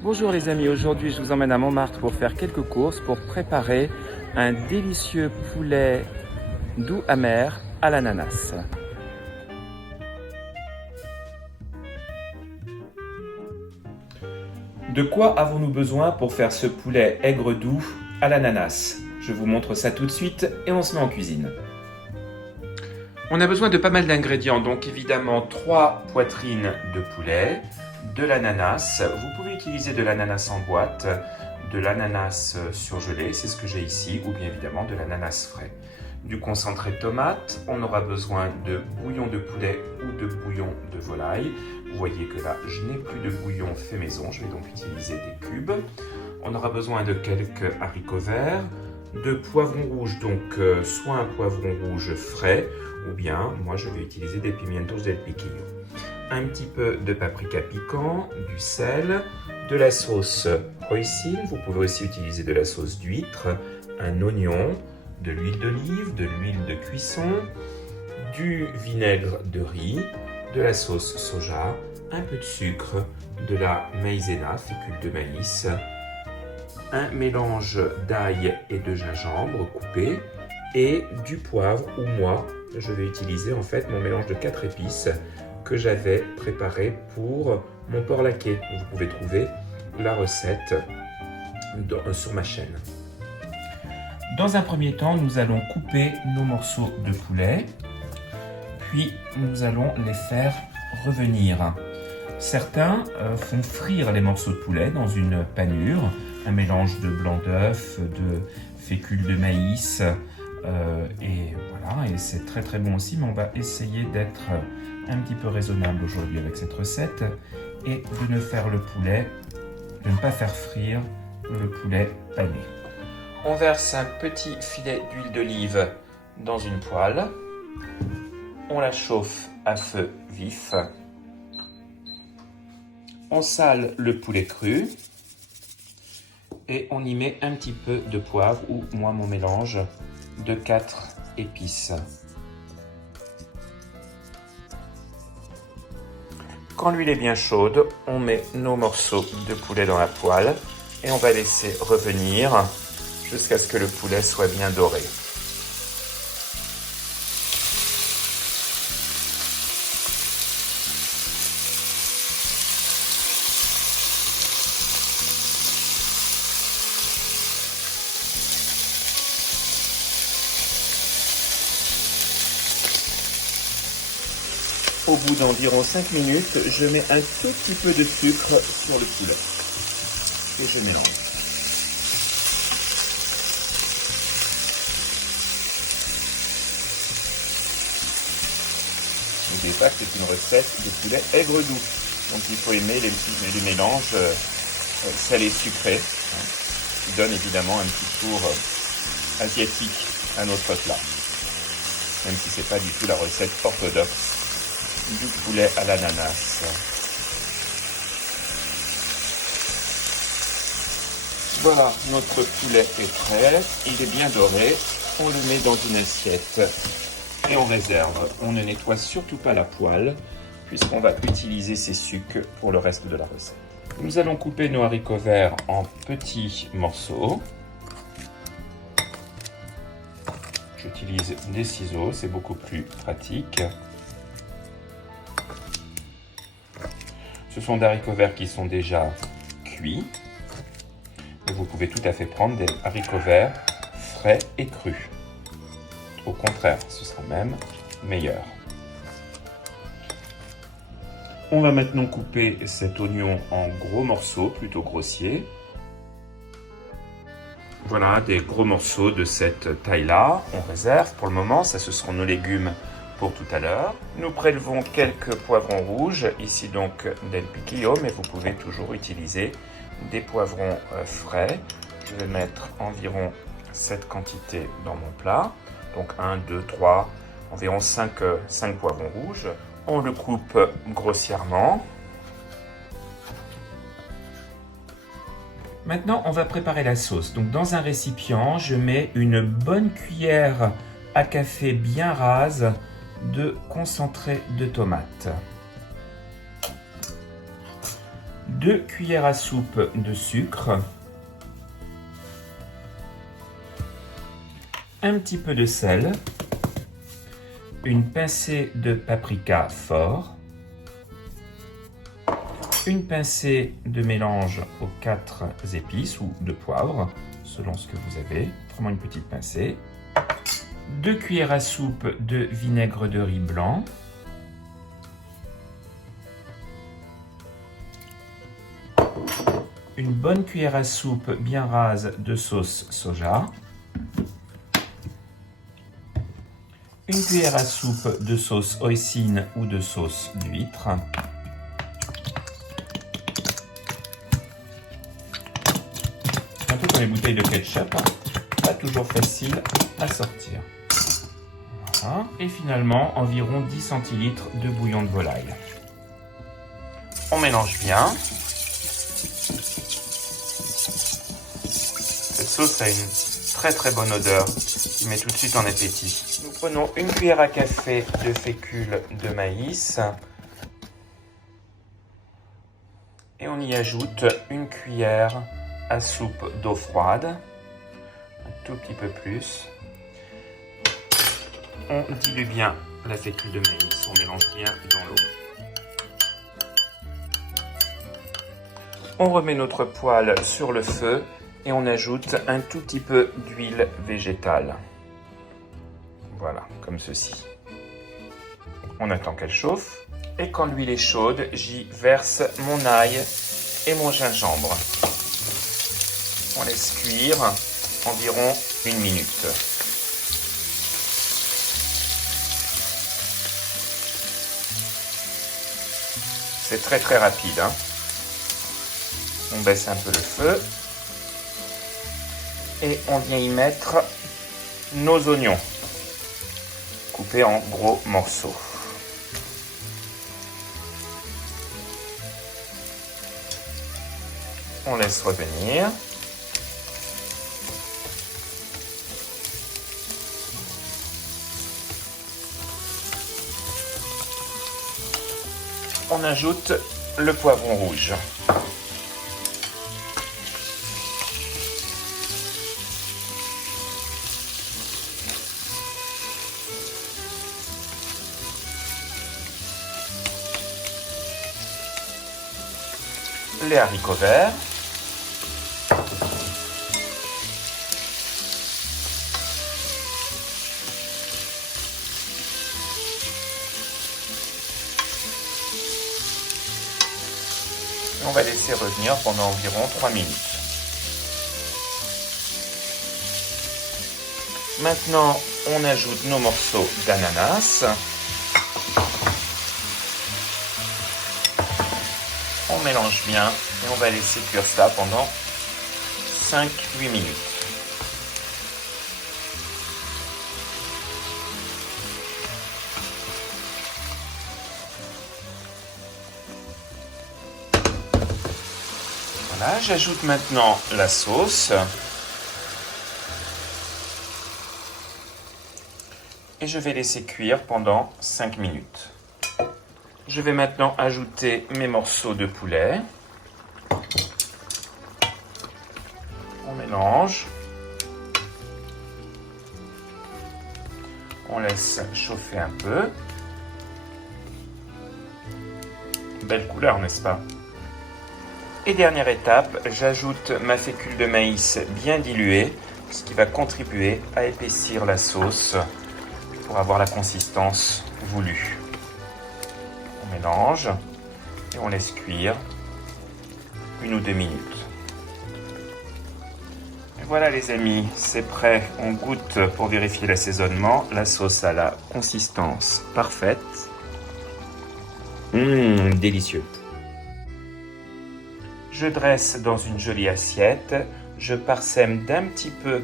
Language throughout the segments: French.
Bonjour les amis, aujourd'hui je vous emmène à Montmartre pour faire quelques courses pour préparer un délicieux poulet doux amer à l'ananas. De quoi avons-nous besoin pour faire ce poulet aigre doux à l'ananas? Je vous montre ça tout de suite et on se met en cuisine. On a besoin de pas mal d'ingrédients, donc évidemment 3 poitrines de poulet, de l'ananas. Vous pouvez utiliser de l'ananas en boîte, de l'ananas surgelé, c'est ce que j'ai ici, ou bien évidemment de l'ananas frais. Du concentré de tomate, on aura besoin de bouillon de poulet ou de bouillon de volaille. Vous voyez que là, je n'ai plus de bouillon fait maison, je vais donc utiliser des cubes. On aura besoin de quelques haricots verts, de poivrons rouges, donc soit un poivron rouge frais, ou bien moi je vais utiliser des pimientos del piquillo. Un petit peu de paprika piquant, du sel, de la sauce hoisin, vous pouvez aussi utiliser de la sauce d'huître, un oignon, de l'huile d'olive, de l'huile de cuisson, du vinaigre de riz, de la sauce soja, un peu de sucre, de la maïzena, fécule de maïs, un mélange d'ail et de gingembre coupé et du poivre, ou moi je vais utiliser en fait mon mélange de 4 épices que j'avais préparé pour mon porc laqué. Vous pouvez trouver la recette sur ma chaîne. Dans un premier temps, nous allons couper nos morceaux de poulet, puis nous allons les faire revenir. Certains font frire les morceaux de poulet dans une panure, un mélange de blanc d'œuf, de fécule de maïs, et voilà, et c'est très très bon aussi, mais on va essayer d'être un petit peu raisonnable aujourd'hui avec cette recette et de ne pas faire frire le poulet pané. On verse un petit filet d'huile d'olive dans une poêle, on la chauffe à feu vif, on sale le poulet cru et on y met un petit peu de poivre ou moi mon mélange de 4 épices. Quand l'huile est bien chaude, on met nos morceaux de poulet dans la poêle et on va laisser revenir jusqu'à ce que le poulet soit bien doré. Au bout d'environ 5 minutes, je mets un tout petit peu de sucre sur le poulet et je mélange. N'oubliez pas que c'est une recette de poulet aigre doux, donc il faut aimer les mélanges salés sucrés, qui donnent évidemment un petit tour asiatique à notre plat, même si ce n'est pas du tout la recette orthodoxe du poulet à l'ananas. Voilà, notre poulet est prêt, il est bien doré, on le met dans une assiette et on réserve. On ne nettoie surtout pas la poêle puisqu'on va utiliser ces sucs pour le reste de la recette. Nous allons couper nos haricots verts en petits morceaux. J'utilise des ciseaux, c'est beaucoup plus pratique. Ce sont des haricots verts qui sont déjà cuits. Et vous pouvez tout à fait prendre des haricots verts frais et crus. Au contraire, ce sera même meilleur. On va maintenant couper cet oignon en gros morceaux, plutôt grossiers. Voilà, des gros morceaux de cette taille-là. On réserve pour le moment, ça ce seront nos légumes pour tout à l'heure. Nous prélevons quelques poivrons rouges, ici donc del piquillo, mais vous pouvez toujours utiliser des poivrons frais. Je vais mettre environ cette quantité dans mon plat. Donc 1, 2, 3, environ 5 poivrons rouges. On le coupe grossièrement. Maintenant, on va préparer la sauce. Donc dans un récipient, je mets une bonne cuillère à café bien rase de concentré de tomate. 2 cuillères à soupe de sucre, un petit peu de sel, une pincée de paprika fort, une pincée de mélange aux 4 épices ou de poivre, selon ce que vous avez, vraiment une petite pincée, 2 cuillères à soupe de vinaigre de riz blanc, une bonne cuillère à soupe bien rase de sauce soja, une cuillère à soupe de sauce hoisin ou de sauce d'huître, un peu comme les bouteilles de ketchup, pas toujours facile à sortir. Voilà. Et finalement, environ 10 centilitres de bouillon de volaille. On mélange bien. Cette sauce a une très bonne odeur qui met tout de suite en appétit. Nous prenons une cuillère à café de fécule de maïs et on y ajoute une cuillère à soupe d'eau froide, un tout petit peu plus. On dilue bien la fécule de maïs, on mélange bien dans l'eau. On remet notre poêle sur le feu et on ajoute un tout petit peu d'huile végétale. Voilà, comme ceci. On attend qu'elle chauffe et quand l'huile est chaude, j'y verse mon ail et mon gingembre. On laisse cuire environ 1 minute. C'est très rapide, hein. On baisse un peu le feu et on vient y mettre nos oignons coupés en gros morceaux. On laisse revenir. On ajoute le poivron rouge. Les haricots verts. On va laisser revenir pendant environ 3 minutes. Maintenant, on ajoute nos morceaux d'ananas. On mélange bien et on va laisser cuire ça pendant 5-8 minutes. Voilà, j'ajoute maintenant la sauce. Et je vais laisser cuire pendant 5 minutes. Je vais maintenant ajouter mes morceaux de poulet. On mélange. On laisse chauffer un peu. Belle couleur, n'est-ce pas? Et dernière étape, j'ajoute ma fécule de maïs bien diluée, ce qui va contribuer à épaissir la sauce pour avoir la consistance voulue. On mélange et on laisse cuire 1 ou 2 minutes. Et voilà les amis, c'est prêt. On goûte pour vérifier l'assaisonnement. La sauce a la consistance parfaite. Délicieux. Je dresse dans une jolie assiette. Je parsème d'un petit peu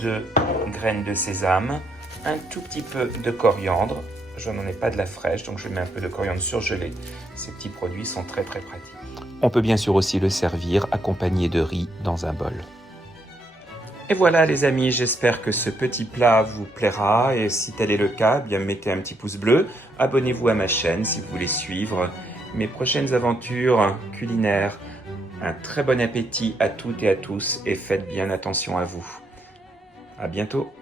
de graines de sésame, un tout petit peu de coriandre. Je n'en ai pas de la fraîche, donc je mets un peu de coriandre surgelée. Ces petits produits sont très pratiques. On peut bien sûr aussi le servir accompagné de riz dans un bol. Et voilà les amis, j'espère que ce petit plat vous plaira et si tel est le cas, bien mettez un petit pouce bleu, abonnez-vous à ma chaîne si vous voulez suivre mes prochaines aventures culinaires. Un très bon appétit à toutes et à tous et faites bien attention à vous. À bientôt.